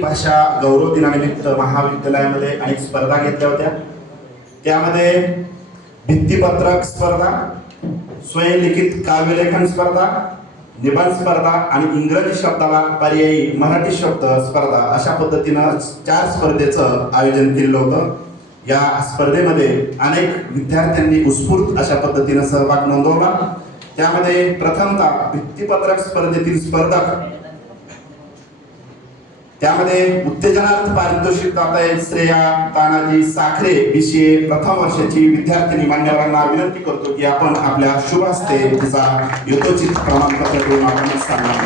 भाषा गौरव दिनानिमित्त महाविद्यालयामध्ये अनेक स्पर्धा घेतल्या होत्या। त्यामध्ये भित्तिपत्रक स्पर्धा, स्वयंलिखित काव्यलेखन स्पर्धा, निबंध स्पर्धा आणि इंग्रजी शब्दाला पर्यायी मराठी शब्द स्पर्धा अशा पद्धतीनं 4 स्पर्धेचं आयोजन केलं होतं। या स्पर्धेमध्ये अनेक विद्यार्थ्यांनी उत्स्फूर्त अशा पद्धतीनं सहभाग नोंदवला। त्यामध्ये प्रथमतः भित्तिपत्रक स्पर्धेतील स्पर्धक त्यामध्ये उत्तेजनार्थ पारितोषिक जात आहे श्रेया तानाजी साखरे BCA प्रथम वर्षाची विद्यार्थिनी। मान्यवरांना विनंती करतो की आपण आपल्या शुभ हस्ते तिचा यथोचित प्रमाणपत्र देऊन आपण सन्मान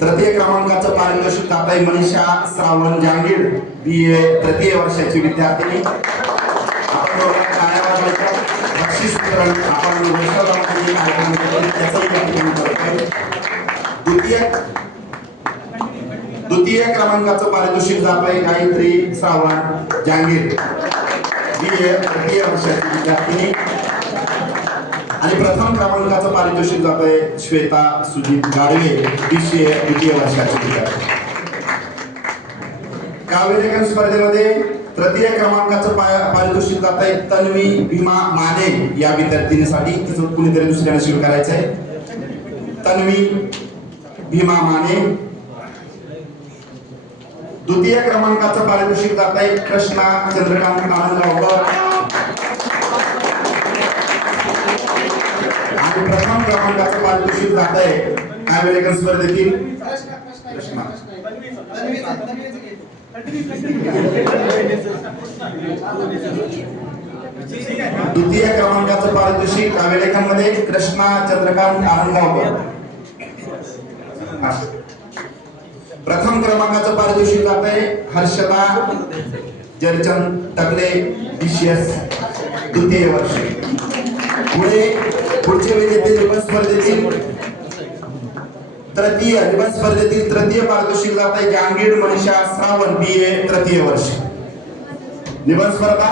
तृतीय क्रमांकाचं पारितोषिक जात आहे मनीषा श्रावण जांगीर BA तृतीय वर्षाची विद्यार्थिनी। आपण बक्षीस वितरण आपण द्वितीय क्रमांकाचं पारितोषिक जात आहे गायत्री श्रावण जांगीर BA तृतीय वर्षाची विद्यार्थिनी। आणि प्रथम क्रमांकाचं पारितोषिक जात आहे श्वेता सुजित गाडवे BCA द्वितीय वर्षाची विद्यार्थी। काव्यलेखन स्पर्धेमध्ये तृतीय क्रमांकाचं पारितोषिक जात आहे तन्वी भीमा माने या विद्यार्थिनीसाठी। तिचं कुणीतरी दुसऱ्याने स्वीकारायचं आहे। तन्वी भीमा माने। द्वितीय क्रमांकाचं पारितोषिक जात आहे कृष्णा चंद्रकांत आनंदगावकर। आणि प्रथम क्रमांकाचं पारितोषिक जात आहे काव्यलेखन स्पर्धेतील कृष्णा। द्वितीय क्रमांकाचं पारितोषिक काव्यलेखन मध्ये कृष्णा चंद्रकांत आनंदगावकर। प्रथम क्रमांकाचं पारितोषिक जात आहे हर्षदा जरचंद तगले BCS द्वितीय वर्ष। पुढचे विजेते निबंध स्पर्धेतील तृतीय पारितोषिक जात आहे जहांगीर मनीषा श्रावण BA तृतीय वर्ष। निबंध स्पर्धा